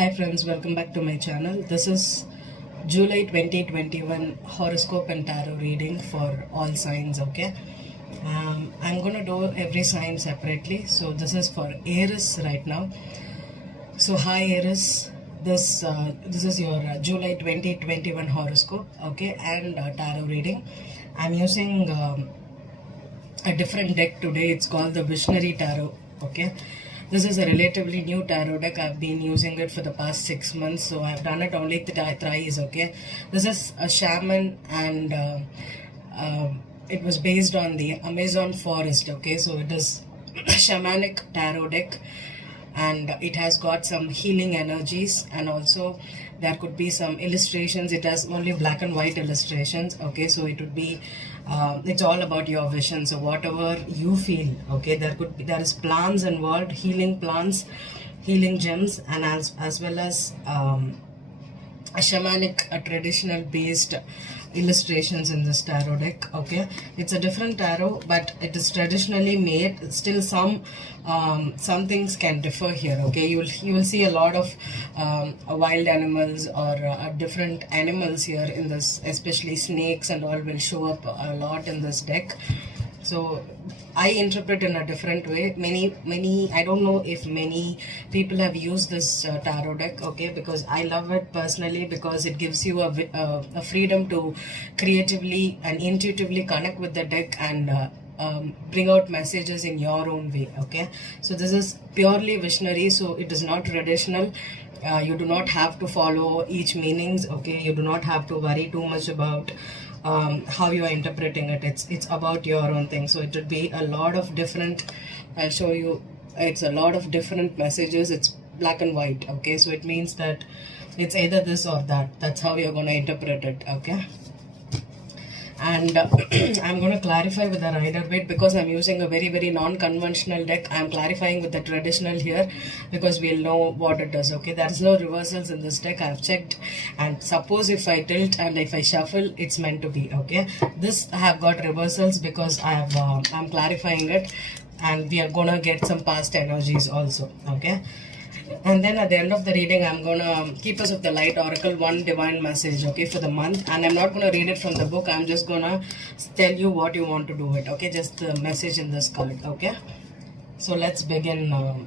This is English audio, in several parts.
Hi friends, welcome back to my channel. This is July 2021 horoscope and tarot reading for all signs, okay? I'm gonna do every sign separately. So this is for Aries right now. So hi Aries, this is your July 2021 horoscope, okay, and tarot reading. I'm using a different deck today. It's called the Visionary Tarot, okay. This is a relatively new tarot deck. I've been using it for the past 6 months, so I've done it only thrice, okay. This is a shaman, and it was based on the Amazon forest, okay. So it is a shamanic tarot deck, and it has got some healing energies, and also there could be some illustrations. It has only black and white illustrations, okay. So it would be it's all about your vision. So whatever you feel, okay, there is plants involved, healing plants, healing gems, and as well as a shamanic, a traditional based illustrations in this tarot deck, okay. It's a different tarot, but it is traditionally made. Still some things can differ here, okay. You will see a lot of wild animals or different animals here in this, especially snakes and all will show up a lot in this deck. So I interpret in a different way. Many I don't know if many people have used this tarot deck, okay, because I love it personally, because it gives you a freedom to creatively and intuitively connect with the deck and bring out messages in your own way, okay. So this is purely visionary, so it is not traditional. You do not have to follow each meanings, okay. You do not have to worry too much about how you are interpreting it. It's about your own thing. So it would be a lot of different, I'll show you, it's a lot of different messages. It's black and white, okay. So it means that it's either this or that. That's how you're going to interpret it, okay. And I'm going to clarify with the Rider-Waite, because I'm using a very non-conventional deck. I'm clarifying with the traditional here because we'll know what it is, okay. There's no reversals in this deck. I've checked, and suppose if I tilt and if I shuffle, it's meant to be, okay. This I have got reversals because I'm clarifying it, and we are gonna get some past energies also, okay. And then at the end of the reading, I'm gonna Keepers of the Light Oracle, one divine message, okay, for the month. And I'm not gonna read it from the book. I'm just gonna tell you what you want to do it, okay. Just the message in this card, okay. So let's begin.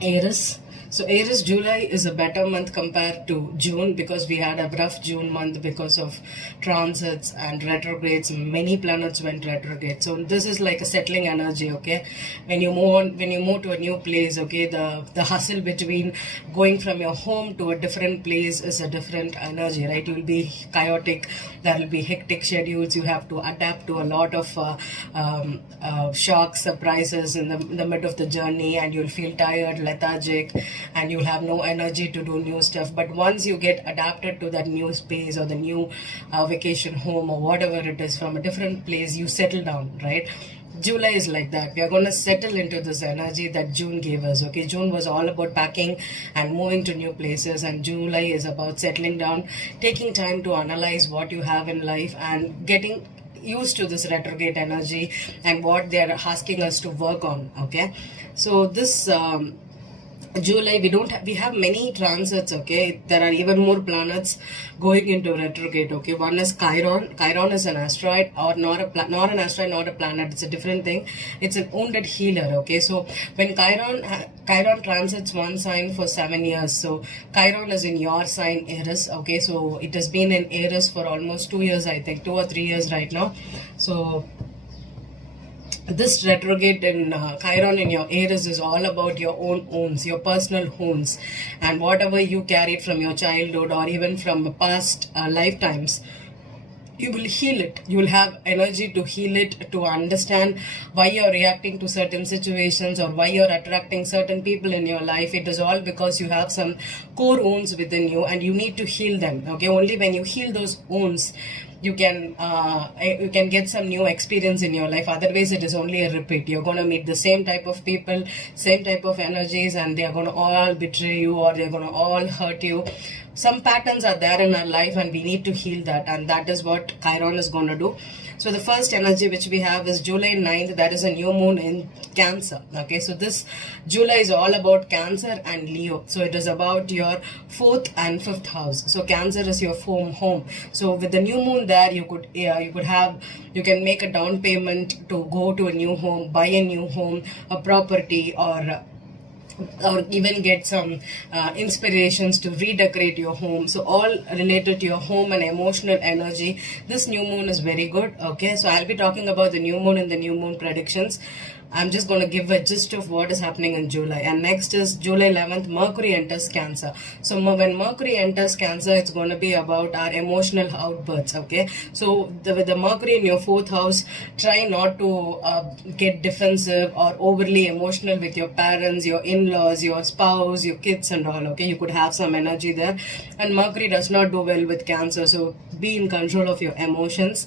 Aries. So Aries, July is a better month compared to June, because we had a rough June month because of transits and retrogrades. Many planets went retrograde. So this is like a settling energy, okay. When you move to a new place, okay, the hustle between going from your home to a different place is a different energy, right? You will be chaotic. There will be hectic schedules. You have to adapt to a lot of shocks, surprises in the mid of the journey, and you'll feel tired, lethargic, and you'll have no energy to do new stuff. But once you get adapted to that new space or the new vacation home or whatever it is, from a different place, you settle down, right? July is like that. We are going to settle into this energy that June gave us, okay. June was all about packing and moving to new places, and July is about settling down, taking time to analyze what you have in life and getting used to this retrograde energy and what they are asking us to work on, okay. So this July, we have many transits, okay. There are even more planets going into retrograde, okay. One is Chiron. Chiron is an asteroid, or not an asteroid, not a planet. It's a different thing. It's an wounded healer, okay. So when Chiron transits one sign for 7 years, so Chiron is in your sign, Aries, okay. So it has been in Aries for almost 2 years, I think, 2 or 3 years right now. So this retrograde in Chiron in your Aries is all about your own wounds, your personal wounds, and whatever you carried from your childhood or even from past lifetimes. You will heal it. You will have energy to heal it, to understand why you're reacting to certain situations or why you're attracting certain people in your life. It is all because you have some core wounds within you and you need to heal them, okay. Only when you heal those wounds, you can get some new experience in your life. Otherwise it is only a repeat. You're going to meet the same type of people, same type of energies, and they are going to all betray you, or they're going to all hurt you. Some patterns are there in our life and we need to heal that, and that is what Chiron is going to do. So the first energy which we have is July 9th. That is a new moon in Cancer. Okay, so this July is all about Cancer and Leo. So it is about your 4th and 5th house. So Cancer is your home. So with the new moon there, you can make a down payment to go to a new home, buy a new home, a property, or even get some inspirations to redecorate your home. So all related to your home and emotional energy. This new moon is very good. Okay, so I'll be talking about the new moon and the new moon predictions. I'm just going to give a gist of what is happening in July. And next is July 11th, Mercury enters Cancer. So when Mercury enters Cancer, it's going to be about our emotional outbursts. Okay, so with the Mercury in your 4th house, try not to get defensive or overly emotional with your parents, your in-laws, your spouse, your kids and all. Okay, you could have some energy there. And Mercury does not do well with Cancer, so be in control of your emotions.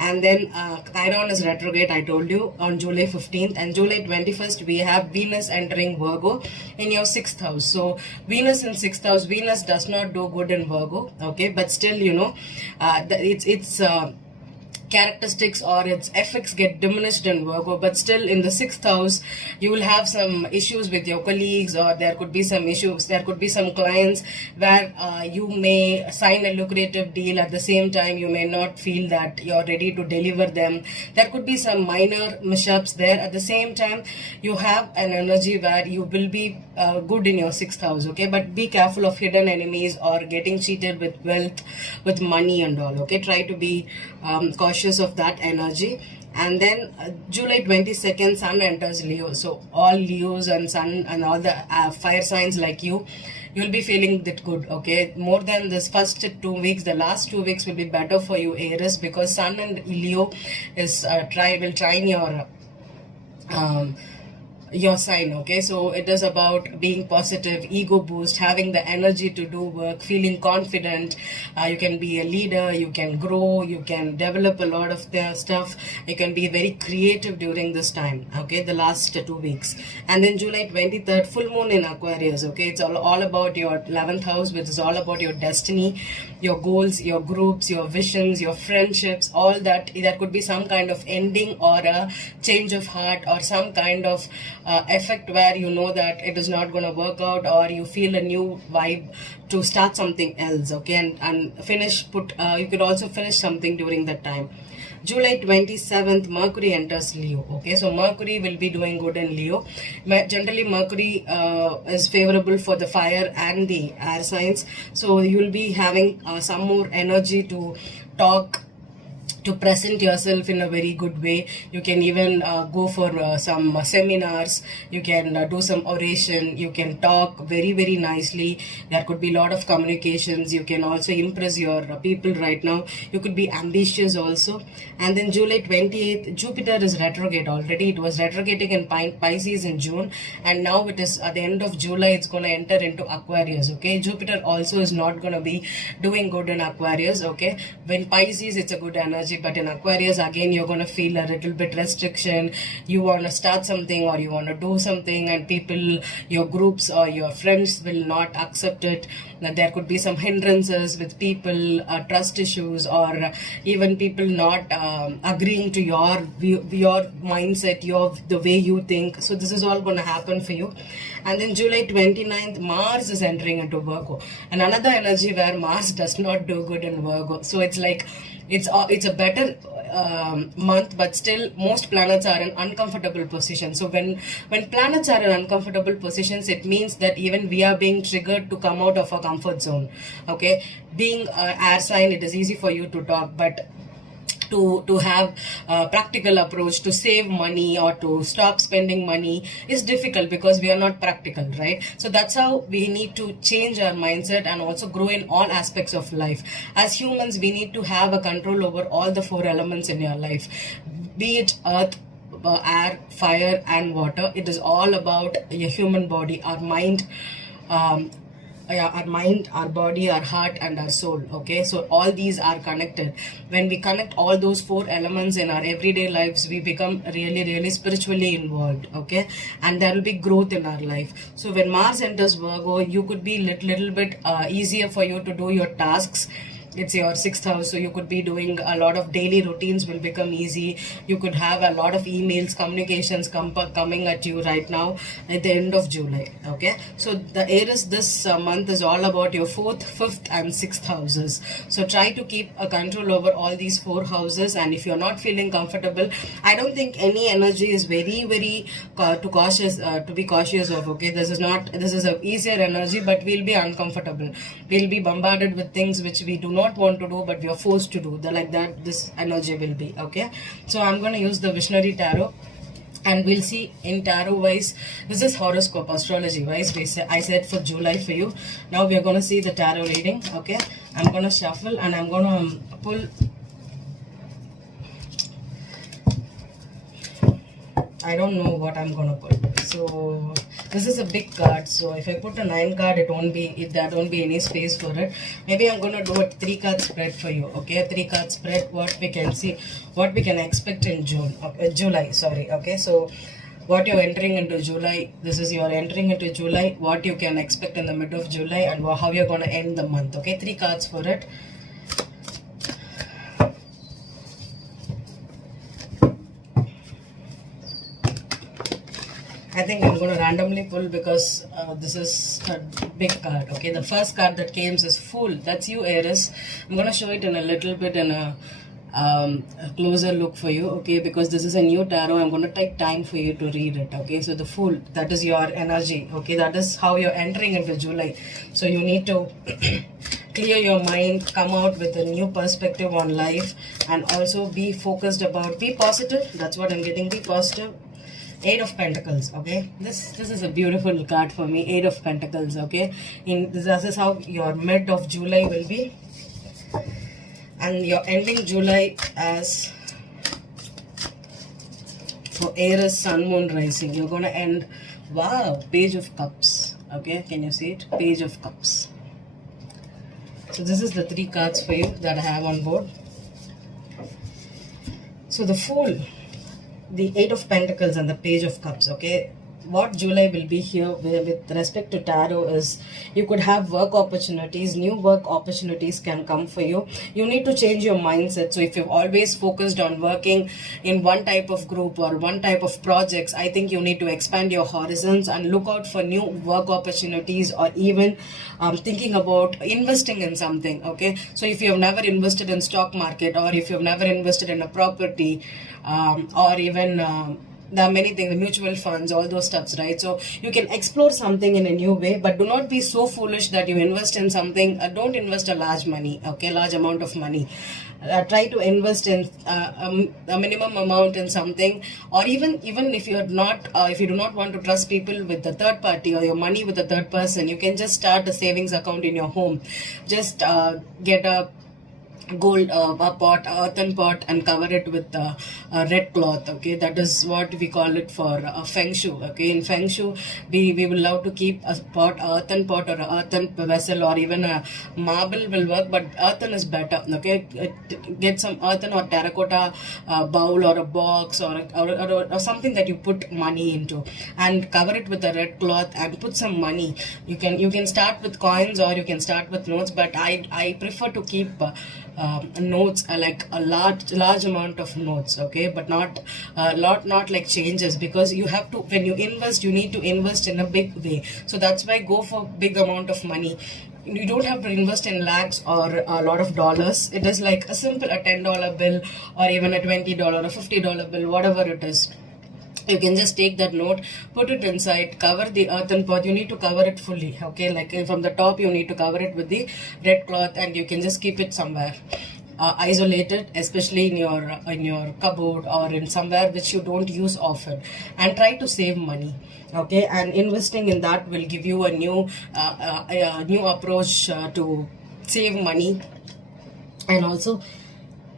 And then Chiron is retrograde, I told you, on July 15th. And July 21st, we have Venus entering Virgo in your 6th house. So Venus in 6th house, Venus does not do good in Virgo, okay? But still, it's characteristics or its effects get diminished in Virgo, but still in the 6th house you will have some issues with your colleagues, or there could be some issues, there could be some clients where you may sign a lucrative deal, at the same time you may not feel that you're ready to deliver them. There could be some minor mishaps there. At the same time you have an energy where you will be good in your 6th house, okay? But be careful of hidden enemies or getting cheated with wealth, with money and all, okay? Try to be cautious of that energy. And then July 22nd, Sun enters Leo. So all Leos and Sun and all the fire signs like you'll be feeling that good, okay? More than this first 2 weeks, the last 2 weeks will be better for you, Aries, because Sun and Leo is will try in your sign, okay? So it is about being positive, ego boost, having the energy to do work, feeling confident. You can be a leader, you can grow, you can develop a lot of their stuff. You can be very creative during this time, okay? The last 2 weeks. And then July 23rd, full moon in Aquarius, okay? It's all about your 11th house, which is all about your destiny, your goals, your groups, your visions, your friendships, all that. There could be some kind of ending or a change of heart, or some kind of effect where you know that it is not going to work out, or you feel a new vibe to start something else, okay? And you could also finish something during that time. July 27th, Mercury enters Leo, okay? So Mercury will be doing good in Leo. Generally Mercury is favorable for the fire and the air signs, so you will be having some more energy to talk, to present yourself in a very good way. You can even go for some seminars, you can do some oration, you can talk very, very nicely. There could be a lot of communications. You can also impress your people right now. You could be ambitious also. And then July 28th, Jupiter is retrograde already. It was retrograding in Pisces in June, and now it is at the end of July, it's going to enter into Aquarius, okay? Jupiter also is not going to be doing good in Aquarius, okay? When Pisces, it's a good energy, but in Aquarius again you're going to feel a little bit restriction. You want to start something or you want to do something, and people, your groups or your friends will not accept it. There could be some hindrances with people, trust issues, or even people not agreeing to your view, your mindset, the way you think. So this is all going to happen for you. And then July 29th, Mars is entering into Virgo, and another energy where Mars does not do good in Virgo. So it's like it's a better month, but still most planets are in uncomfortable position. So when planets are in uncomfortable positions, it means that even we are being triggered to come out of our comfort zone, okay? Being air sign, it is easy for you to talk, but to have a practical approach to save money or to stop spending money is difficult, because we are not practical, right? So that's how we need to change our mindset and also grow in all aspects of life. As humans, we need to have a control over all the 4 elements in your life, be it earth, air, fire and water. It is all about your human body, our mind, our mind, our body, our heart, and our soul. Okay, so all these are connected. When we connect all those four elements in our everyday lives, we become really, really spiritually involved. Okay, and there will be growth in our life. So when Mars enters Virgo, you could be little bit easier for you to do your tasks. It's your sixth house, so you could be doing a lot of daily routines will become easy. You could have a lot of emails, communications coming at you right now at the end of July. Okay, so the Aries this month is all about your fourth, fifth, and sixth houses. So try to keep a control over all these four houses. And if you're not feeling comfortable, I don't think any energy is very, very to be cautious of. Okay, this is a easier energy, but we'll be uncomfortable. We'll be bombarded with things which we do not want to do, but we are forced to do. Like that, this energy will be. Okay, so I'm going to use the Visionary Tarot, and we'll see in tarot wise. This is horoscope astrology wise. I said for July for you. Now we are going to see the tarot reading. Okay, I'm going to shuffle and I'm going to pull. I don't know what I'm going to put. So this is a big card, so if I put a 9 card, there won't be any space for it. Maybe I'm going to do a 3 card spread for you. Okay, 3 card spread, what we can see, what we can expect in July, sorry. Okay, so what you're entering into July, this is you're entering into July, what you can expect in the middle of July, and how you're going to end the month. Okay, 3 cards for it. I think I'm going to randomly pull because this is a big card. Okay, the first card that came is Fool. That's you, Aries. I'm going to show it in a little bit in a closer look for you. Okay, because this is a new tarot. I'm going to take time for you to read it. Okay, so the Fool, that is your energy. Okay, that is how you're entering into July. So you need to clear your mind, come out with a new perspective on life, and also be focused about, be positive. That's what I'm getting. Be positive. 8 of Pentacles. Okay, this is a beautiful card for me. 8 of Pentacles. Okay, this is how your mid of July will be, and you're ending July as for Aries Sun Moon Rising. You're gonna end, wow, Page of Cups. Okay, can you see it? Page of Cups. So this is the 3 cards for you that I have on board. So the Fool, the 8 of Pentacles, and the Page of Cups. Okay, what July will be here with respect to tarot is you could have work opportunities. New work opportunities can come for you. You need to change your mindset. So if you've always focused on working in one type of group or one type of projects, I think you need to expand your horizons and look out for new work opportunities, or even thinking about investing in something. Okay, so if you have never invested in stock market, or if you've never invested in a property, or even there are many things, the mutual funds, all those stuffs, right? So you can explore something in a new way, but do not be so foolish that you invest in something. Don't invest a large amount of money. Try to invest in a minimum amount in something, or even if you're not, if you do not want to trust people with the third party or your money with a third person, you can just start a savings account in your home. Just get a gold pot, earthen pot, and cover it with a red cloth. Okay, that is what we call it for Feng Shui. Okay, in Feng Shui, we will love to keep a pot, earthen pot, or a earthen vessel, or even a marble will work, but earthen is better. Okay, get some earthen or terracotta bowl, or a box, or something that you put money into, and cover it with a red cloth and put some money. You can start with coins, or you can start with notes, but I prefer to keep notes, like a large amount of notes. Okay, but not like changes, because you have to, when you invest, you need to invest in a big way. So that's why go for big amount of money. You don't have to invest in lakhs or a lot of dollars. It is like a simple $10 bill, or even a $20 or $50 bill, whatever it is. You can just take that note, put it inside, cover the earthen pot. You need to cover it fully. Okay, like from the top, you need to cover it with the red cloth, and you can just keep it somewhere isolated, especially in your cupboard, or in somewhere which you don't use often, and try to save money. Okay, and investing in that will give you a new approach to save money. And also,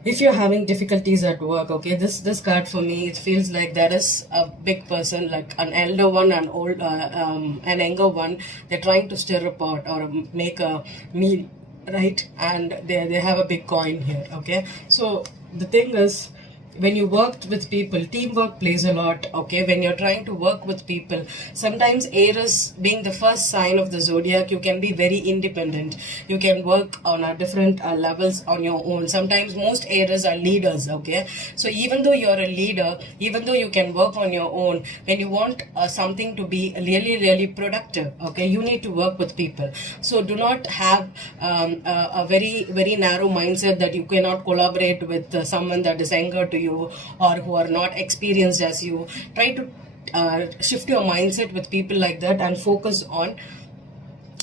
if you're having difficulties at work, okay, this card for me, it feels like there is a big person, like an elder one, an younger one. They're trying to stir a pot or make a meal, right? And they have a big coin here, okay? So the thing is, when you work with people, teamwork plays a lot, okay? When you're trying to work with people, sometimes Aries being the first sign of the zodiac, you can be very independent. You can work on a different levels on your own. Sometimes most Aries are leaders, okay? So even though you're a leader, even though you can work on your own, when you want something to be really productive, okay, you need to work with people. So do not have a very narrow mindset that you cannot collaborate with someone that is younger to you or who are not experienced as you. Try to shift your mindset with people like that and focus on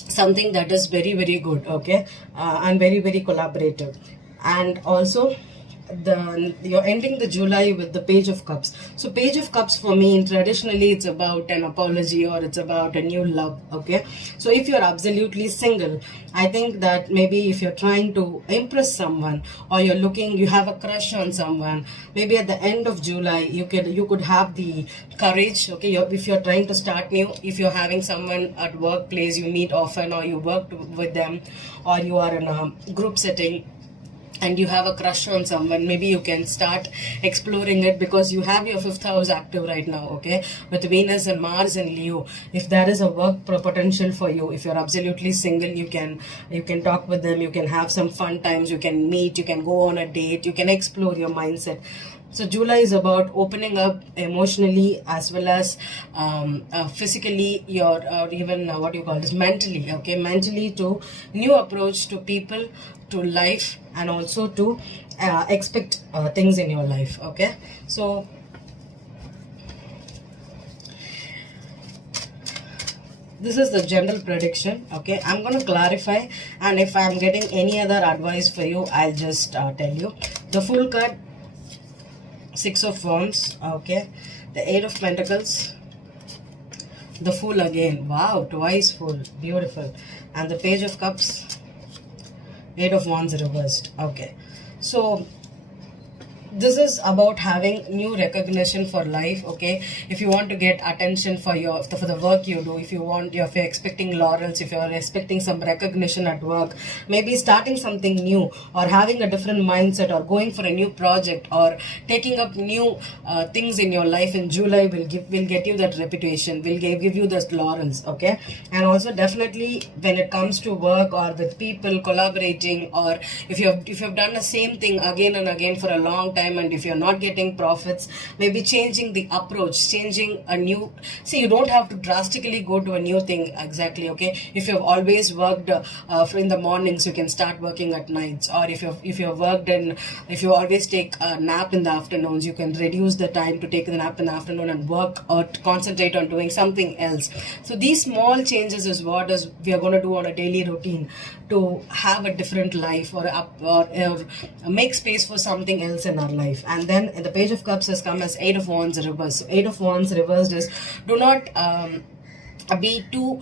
something that is very good, okay, and very collaborative. And also, you're ending the July with the Page of Cups. So Page of Cups for me, traditionally it's about an apology or it's about a new love, okay? So if you're absolutely single, I think that maybe if you're trying to impress someone or you have a crush on someone, maybe at the end of July you could have the courage, okay? If you're trying to start new, if you're having someone at workplace you meet often, or you work with them, or you are in a group setting and you have a crush on someone, maybe you can start exploring it, because you have your 5th house active right now, okay, with Venus and Mars and Leo. If there is a work potential for you, if you're absolutely single, you can talk with them, you can have some fun times, you can meet, you can go on a date, you can explore your mindset. So July is about opening up emotionally as well as physically, or even what you call this, mentally, okay, mentally, to new approach to people, to life, and also to expect things in your life, okay? So this is the general prediction, okay? I'm going to clarify, and if I'm getting any other advice for you, I'll just tell you. The full card, 6 of Wands, okay, the 8 of Pentacles, the Fool again, wow, twice Fool, beautiful, and the Page of Cups, 8 of Wands reversed, okay? So this is about having new recognition for life, okay? If you want to get attention for the work you do, if you're expecting laurels, if you're expecting some recognition at work, maybe starting something new, or having a different mindset, or going for a new project, or taking up new things in your life in July will get you that reputation, will give you those laurels, okay? And also definitely when it comes to work or with people collaborating, or if you've done the same thing again and again for a long time, and if you're not getting profits, maybe changing the approach, changing a new, see, you don't have to drastically go to a new thing exactly, okay? If you've always worked in the mornings, you can start working at nights, or if you always take a nap in the afternoons, you can reduce the time to take the nap in the afternoon and work or concentrate on doing something else. So these small changes is what we are going to do on a daily routine to have a different life, or make space for something else in our life. And then the Page of Cups has come as 8 of Wands reversed. So 8 of Wands reversed is, do not be too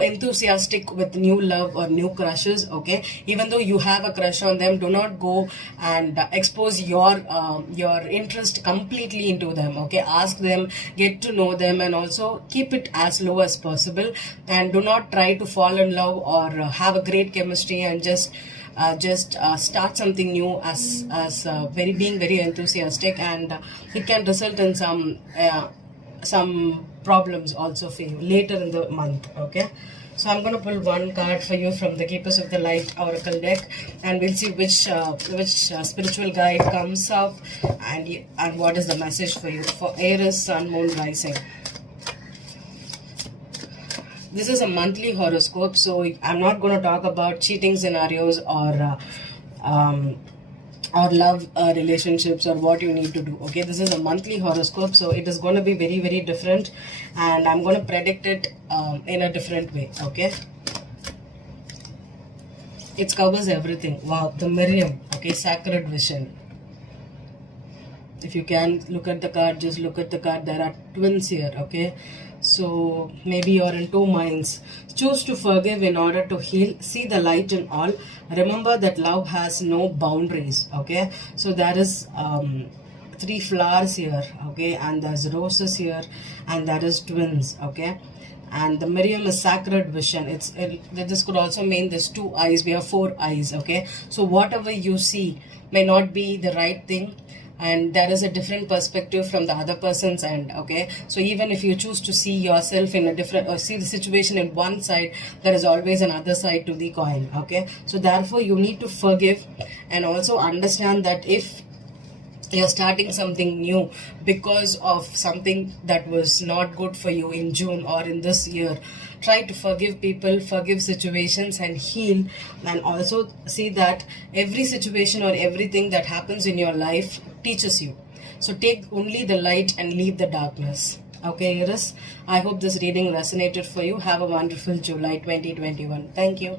enthusiastic with new love or new crushes, okay? Even though you have a crush on them, do not go and expose your interest completely into them, okay? Ask them, get to know them, and also keep it as low as possible, and do not try to fall in love or have a great chemistry and just start something new as being very enthusiastic, and it can result in some problems also for you later in the month, okay? So I'm going to pull one card for you from the Keepers of the Light Oracle deck, and we'll see which spiritual guide comes up, and what is the message for you for Aries, Sun, Moon, Rising. This is a monthly horoscope, so I'm not going to talk about cheating scenarios or love relationships or what you need to do, okay? This is a monthly horoscope, so it is going to be very different, and I'm going to predict it in a different way, okay? It covers everything. Wow, the Miriam, okay, Sacred Vision. If you can look at the card, just look at the card. There are twins here, okay? So maybe you're in two minds. Choose to forgive in order to heal. See the light in all. Remember that love has no boundaries. Okay, so there is three flowers here. Okay, and there's roses here, and that is twins. Okay, and the Miriam is sacred vision. This could also mean there's two eyes. We have four eyes. Okay, so whatever you see may not be the right thing, and there is a different perspective from the other person's end. Okay, so even if you choose to see yourself in a different, or see the situation in one side, there is always another side to the coin. Okay, so therefore you need to forgive, and also understand that if you're starting something new because of something that was not good for you in June or in this year, try to forgive people, forgive situations, and heal. And also see that every situation or everything that happens in your life teaches you. So take only the light and leave the darkness. Okay, Iris, I hope this reading resonated for you. Have a wonderful July 2021. Thank you.